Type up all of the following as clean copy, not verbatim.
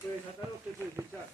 puedes atar o te puedes echar.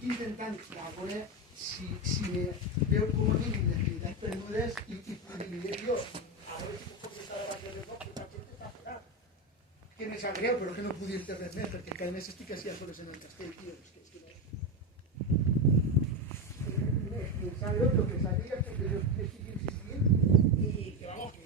estic intentant a veure si veu com a mínim l'activitat perdudes i diré, tio, a veure si puc contestar davant de l'Europa, que la gent està fora. Que me sap greu, però que no puc dir-te res més, perquè cada mes estic així a soles en el castell, tio. Me sap greu, però que sàpiga que jo estic insistint i que, vamos, que...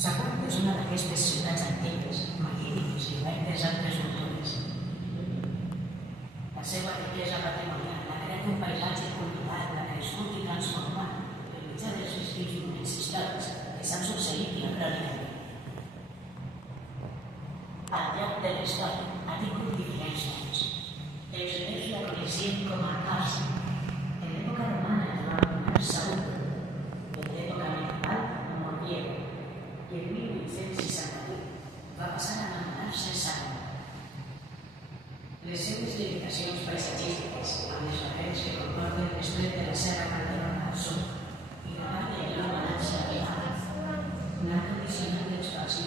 Sagunt és una d'aquestes ciutats antigues, magnífiques i obertes amb tres cultures. La seva riquesa patrimonial ha creat un paisatge cultural que ha crescut i transformat per mitjà dels distints moments històrics que s'han succeït diacrònicament. Al lloc de la història ha tingut diferents noms. És la coneixem com a Casa. En l'època romana es va anomenar Sagunt, en l'època medieval Montiel, i en 1868 va passar a anomenar-se Sagunt. Les seves limitacions paisatgístiques, amb les barreres que comporten l'estret de la Serra Calderona al sud i la part de la balança a l'alt, n'han condicionat l'expansió,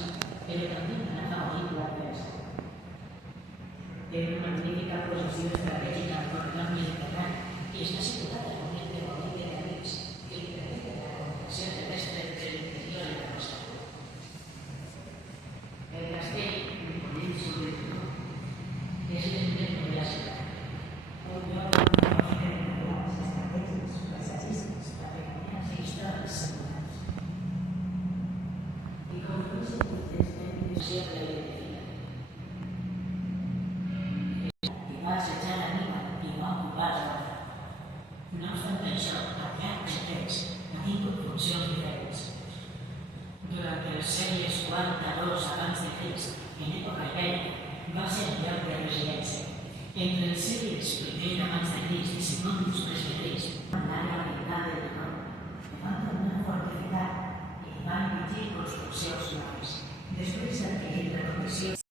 però també n'han afavorit la defensa. Té una magnífica posició estratègica al corredor mediterrani i està situada al moment de Garrigues, que li permet la comunicació terrestre entre l'interior i la costa. El castell, imponent sobre el turó, és l'emblema de la ciutat, un lloc on coneixen naturals, estratègics, paisatgístics, patrimonials i històrics singulars. I com no s'ha contès en l'edició de l'identitat. I va assetjar Aníbal i va ocupar-la. No obstant això, al llarg del temps, ha tingut funcions diferents. Durant els segles 42 abans de Crist, en època ibèrica, va ser el lloc de residència. Entre els segles I abans de Crist i II després de Crist, l'àrea oriental del nord, que van tornar fortificat i van emitir construccions noves. Després d'adquirir la condició